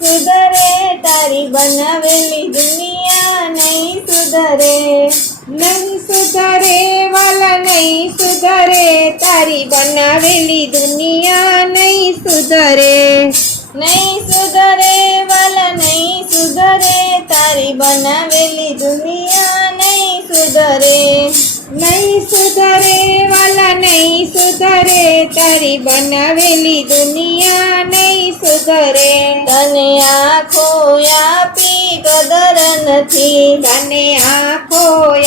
સુધરે, તારી બનાવેલી દુનિયા નહીં સુધરે. નહીં સુધરે વાલા નહીં સુધરે, તારી બનાવેલી દુનિયા નહીં સુધરે. નહીં સુધરે વાલા નહીં સુધરે, તારી બનાવેલી દુનિયા નહીં સુધરે. નહીં સુધરે વાલા નહીં સુધરે, તારી બનાવેલી દુનિયા નહીં સુધરે. તને આંખો આપી કદર નથી, તને આંખો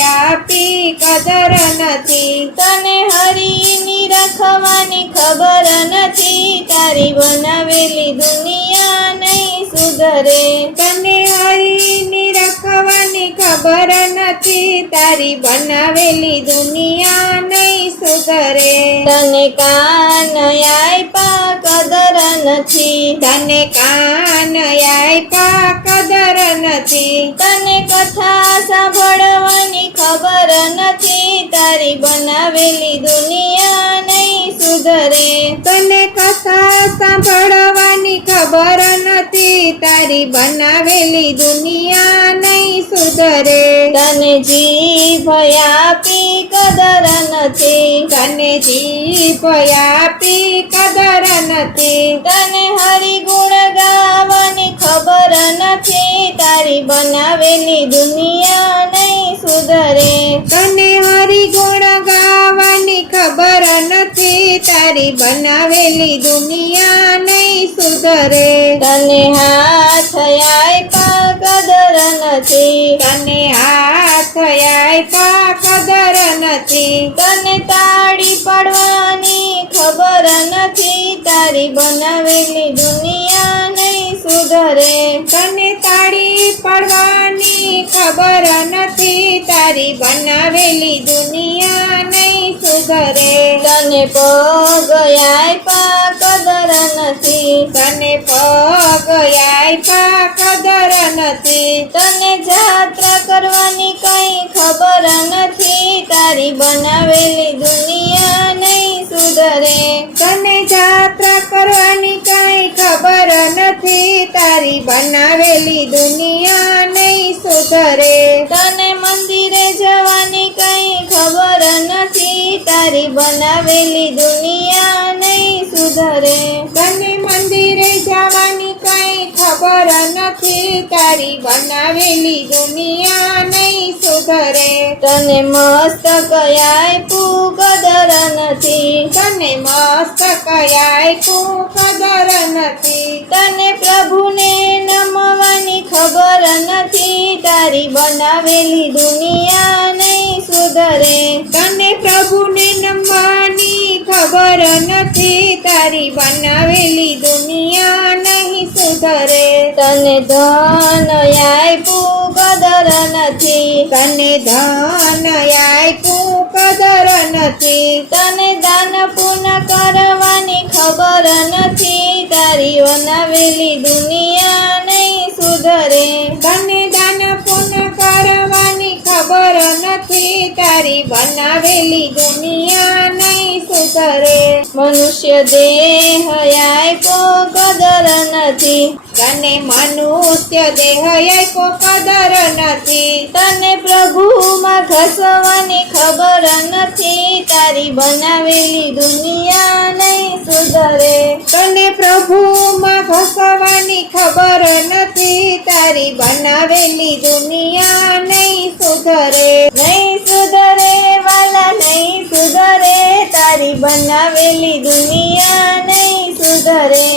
આપી કદર નથી. તને હરીની રખવાની ખબર નથી, તારી બનાવેલી દુનિયા નહીં સુધરે. તને હરીની રખવાની ખબર નથી, તારી બનાવેલી દુનિયા નહીં સુધરે. તને કાન આપ્યા કદર નથી, તને કાન આપ્યા કદર નથી. તને કથા સાંભળવાની ખબર નથી, તારી બનાવેલી દુનિયા નહીં સુધરે. તને કથા સાંભળવાની ખબર નથી, તારી બનાવેલી દુનિયા નહીં સુધરે. તને જીભ આપી કદર નથી, તને જીભ આપી કદર નથી. તને હરિ ગુણ ગાવાની ખબર નથી, તારી બનાવેલી દુનિયા નહીં સુધરે. તને હરિ ગુણ ગાવાની ખબર નથી, તારી બનાવેલી દુનિયા નહીં સુધરે. તને હાથ આપ્યા કદર નથી, તને હાથ આપ્યા કદર નથી. તને તાળી પાડવાની ખબર નથી, તારી બનાવેલી દુનિયા નહીં સુધરે. તને તાળી પડવાની ખબર નથી, તારી બનાવેલી દુનિયા નહીં સુધરે. તને પગ આપ્યા કદર નથી, તને પગ આપ્યા કદર નથી. તને જાત્રા કરવાની કઈ ખબર નથી, તારી બનાવેલી દુનિયા નહીં સુધરે. તને જાત્રા કરવાની કઈ ખબર નથી, તારી બનાવેલી દુનિયા નહીં સુધરે. તને મંદિરે જવાની કઈ ખબર નથી, તારી બનાવેલી દુનિયા નહીં સુધરે. તને મંદિરે જવાની કઈ ખબર નથી, તારી બનાવેલી દુનિયા નહીં સુધરે. તને મસ્તક આપ્યું કદર નથી, તને મસ્તક આપ્યું કદર નથી. તને પ્રભુને નમવાની ખબર નથી, તારી બનાવેલી દુનિયા નહીં સુધરે. તને પ્રભુને નમવાની ખબર નથી, તારી બનાવેલી દુનિયા નહીં સુધરે. તને ધન આપ્યું કદર નથી, તને ધન આપ્યું કદર નથી. તને દાન પુણ્ય કરવાની ખબર નથી, તારી બનાવેલી દુનિયા નહીં સુધરે. તને દાન પુણ્ય કરવાની ખબર નથી, તારી બનાવેલી દુનિયા નહીં સુધરે. મનુષ્ય દેહ આપ્યો કદર નથી, તને મનુષ્ય દેહ આપ્યો કદર નથી. તને પ્રભુમાં ઘસવાની ખબર નથી, તારી બનાવેલી દુનિયા નહીં સુધરે. તને પ્રભુમાં ઘસવાની ખબર નથી, તારી બનાવેલી દુનિયા નહીં સુધરે. નહીં સુધરે વાલા નહીં સુધરે, તારી બનાવેલી દુનિયા નહીં સુધરે.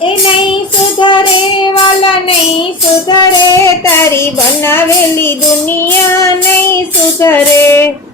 એ નહીં સુધરે વાલા નહીં સુધરે, તારી બનાવેલી દુનિયા નહીં સુધરે.